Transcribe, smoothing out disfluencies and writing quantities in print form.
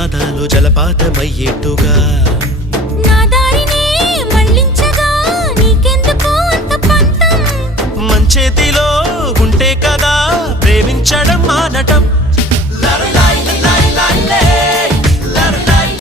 నాదాలు జలపాతమయ్యేట్టుగా నా దారినే మళ్ళించగా నీకెందుకు అంత పంతం మంచేతిలో ఉంటే కదా ప్రేమించడం మానటం